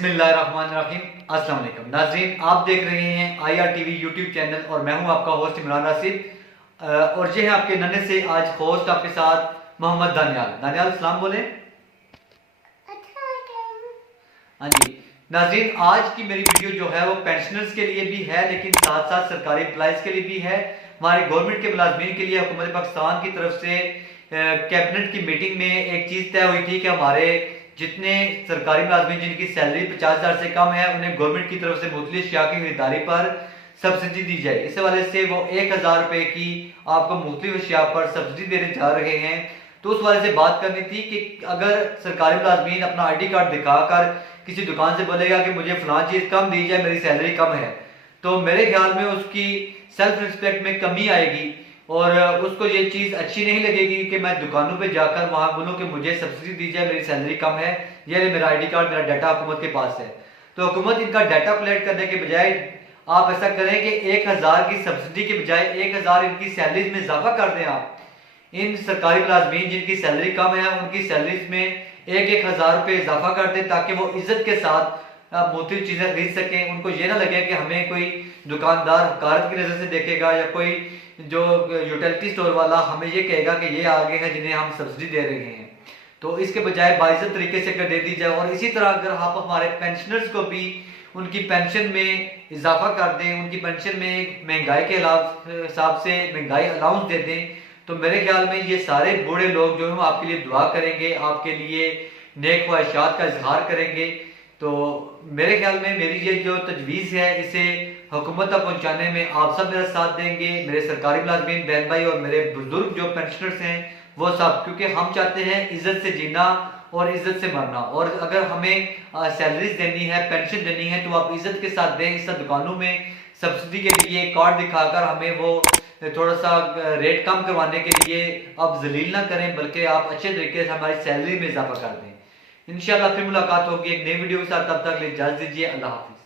बिस्मिल्लाहिर्रहमानिर्रहीम। अस्सलाम वालेकुम नाज़रीन, आप देख रहे हैं IRTV यूट्यूब चैनल और मैं हूं आपका होस्ट इमरान राशिद। और ये है आपके नन्हे से आज होस्ट आपके साथ मोहम्मद दानियाल। दानियाल सलाम बोले। हाँ जी नाज़रीन, आज की मेरी वीडियो जो है वो पेंशनर्स के लिए भी है लेकिन साथ साथ सरकारी एम्प्लॉइज़ के लिए भी है। हमारे गवर्नमेंट के मुलाजमीन के लिए हुकूमत पाकिस्तान की तरफ से कैबिनेट की मीटिंग में एक चीज़ तय हुई थी कि हमारे जितने सरकारी मुलाजमीन जिनकी सैलरी 50,000 से कम है उन्हें गवर्नमेंट की तरफ से मुख्तलिफ अशिया की खरीदारी पर सब्सिडी दी जाए। इस हवाले से वो 1,000 रुपए की आपको मुख्तलिफ अशिया पर सब्सिडी देने जा रहे हैं। तो उस वाले से बात करनी थी कि अगर सरकारी मुलाजमीन अपना ID कार्ड दिखाकर किसी दुकान से बोलेगा कि मुझे फलां चीज़ कम दी जाए, मेरी सैलरी कम है, तो मेरे ख्याल में उसकी सेल्फ रिस्पेक्ट में कमी आएगी और उसको ये चीज़ अच्छी नहीं लगेगी कि मैं दुकानों पे जाकर वहां बोलूं कि मुझे सब्सिडी दी जाए, मेरी सैलरी कम है, ये मेरा ID कार्ड, मेरा डाटा हुकूमत के पास है। तो हुकूमत इनका डाटा कलेक्ट करने के बजाय आप ऐसा करें कि 1,000 की सब्सिडी के बजाय 1,000 इनकी सैलरीज में इजाफा कर दें। आप इन सरकारी मुलाजमीन जिनकी सैलरी कम है उनकी सैलरीज में 1,000 रुपये इजाफा कर दें ताकि वो इज्जत के साथ मुख्तलिफ चीज़ें खरीद सकें। उनको ये ना लगे कि हमें कोई दुकानदार हकारत की नज़र से देखेगा या कोई जो यूटिलिटी स्टोर वाला हमें ये कहेगा कि ये आगे हैं जिन्हें हम सब्सिडी दे रहे हैं। तो इसके बजाय बाइज्जत तरीके से कर दे दी जाए। और इसी तरह अगर आप हमारे पेंशनर्स को भी उनकी पेंशन में इजाफा कर दें, उनकी पेंशन में महंगाई के हिसाब से महंगाई अलाउंस दे दें, तो मेरे ख्याल में ये सारे बूढ़े लोग जो हैं आपके लिए दुआ करेंगे, आपके लिए नेक ख्वाहिशात का इजहार करेंगे। तो मेरे ख्याल में मेरी ये जो तजवीज़ है इसे हुकूमत तक पहुँचाने में आप सब मेरा साथ देंगे, मेरे सरकारी मुलाजमीन बहन भाई और मेरे बुजुर्ग जो पेंशनर्स हैं वो सब, क्योंकि हम चाहते हैं इज्जत से जीना और इज्जत से मरना। और अगर हमें सैलरीज देनी है, पेंशन देनी है, तो आप इज्जत के साथ दें। इस दुकानों में सब्सिडी के लिए कार्ड दिखाकर हमें वो थोड़ा सा रेट कम करवाने के लिए आप जलील ना करें, बल्कि आप अच्छे तरीके से हमारी सैलरी में इजाफा कर दें। इंशाल्लाह फिर मुलाकात होगी एक नई वीडियो के साथ। तब तक इजाज़त दीजिए। अल्लाह हाफिज़।